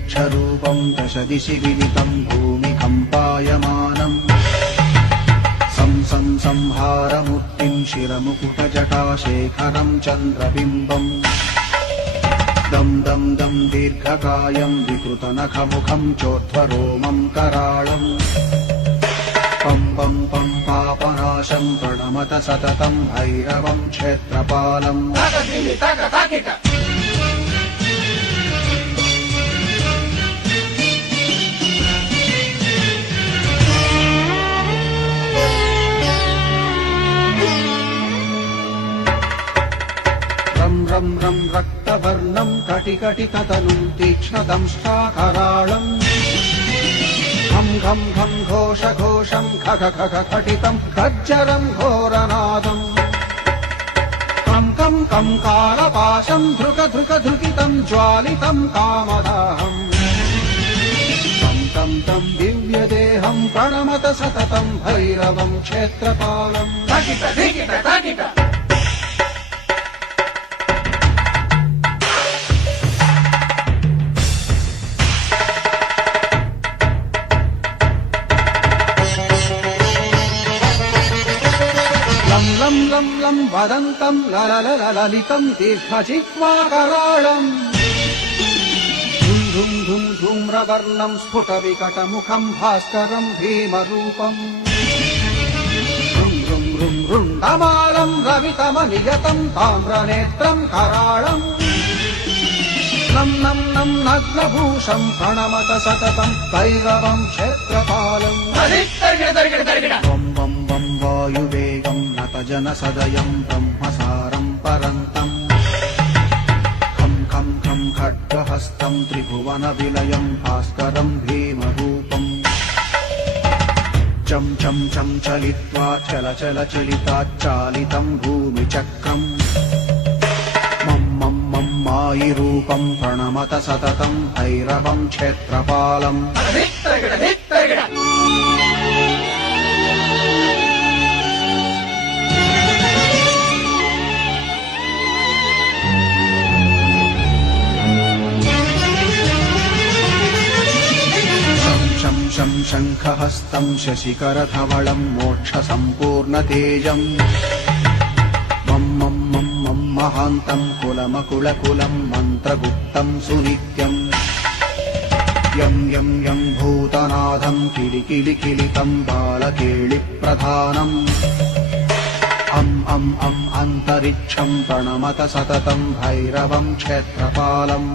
यक्षरूपं दशदिशि विदितं भूमिकम्पायमानम् सं सं संहारमूर्तिं शिरमुकुटजटाशेखरं चन्द्रबिम्बम् दं दं दं दीर्घकायं विकृतनखमुखं चोर्ध्वरोमं कराळम् पं पं पं पापनाशं प्रणमत सततं भैरवं क्षेत्रपालम् रं रं रं रक्तवर्णं कटिकटिततनुं तीक्ष्णदंष्ट्राकराळम् घं घं घं घोषघोषं खग खग खटितं खज्जरं घोरनादम् कं कं कं कालपाशं धृक धृक धृकितं ज्वालितं कामदाहम् तं तं तं दिव्यदेहं प्रणमत सततं भैरवं क्षेत्रपालम् లం లం వదంతం లలలలలితం దీర్ఘజిహ్వాకరాళం. ధుం ధుం ధూమ్రవర్ణం స్ఫుటవికటముఖం భాస్కరం భీమరూపం. ృండమాలం రవితమనియతం తామ్రనేత్రం కరాళం. నం నం నం నగ్నభూషం ప్రణమత సతతం భైరవం క్షేత్రపాలం. వాయువే नग्नभूषं प्रणमत सततं भैरवं क्षेत्रपालम् वं वं वं वायुवेगं नतजनसदयं ब्रह्मसारं परन्तम् खं खं खं खड्गहस्तं त्रिभुवनविलयं भास्करं भीमरूपम् चं चं चं चलित्वा चल चल चलिताच्चालितं भूमिचक्रम् मं मं मं मायिरूपं प्रणमत सततं भैरवं क्षेत्रपालम् शं शङ्खहस्तं शशिकरधवळं मोक्षसम्पूर्णतेजम् मं मं मं मं महान्तं कुलमकुलकुलं मन्त्रगुप्तं सुनित्यम् यं यं यं भूतनाथं किलिकिलिकिलितं बालकेळिप्रधानम् अम् अम् अम् अन्तरिक्षं प्रणमत सततं भैरवं क्षेत्रपालम्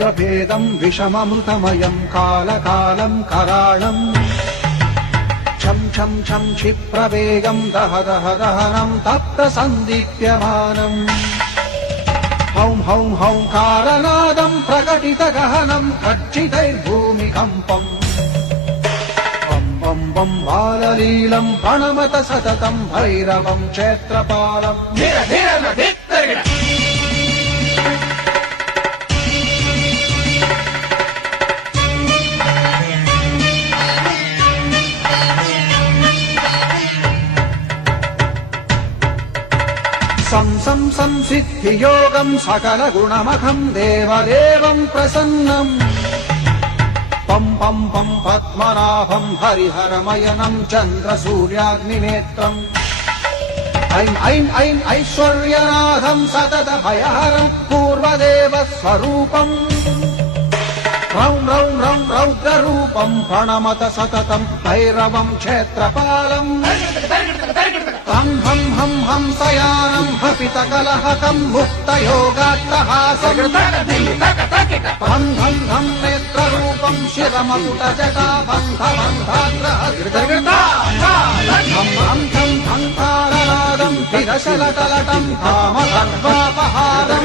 రుద్రభేదం విషమమృతమయం కాలకాలం కరాళం. క్షం క్షం క్షం క్షిప్రవేగం దహ దహ దహనం తప్త సందీప్యమానం హౌం హౌం హౌం కారనాదం ప్రకటిత గహనం ఖర్చితైర్భూమికంపం పం పం బాలలీలం ప్రణమత సతతం భైరవం క్షేత్రపాలం. सं संसिद्धियोगं सकलगुणमखं देवदेवं प्रसन्नम् पं पं पं पद्मनाभं हरिहरमयनं चन्द्रसूर्याग्निनेत्रम् ऐं ऐं ऐं ऐश्वर्यनाथं सततभयहरं पूर्वदेवस्वरूपम् రౌం రౌం రౌం రౌద్రరూపం ఫణమత సతతం భైరవం క్షేత్రపాలం. హం హం హం హం సయానం హపిత కలహకం ముక్త యోగాత్తహాసం హం హం హం నేత్రరూపం శిరమకుట జటా బంధ బంధాగ్రహ హం హం హం హం తారనాదం తిరశలతలటం కామ సర్వాపహారం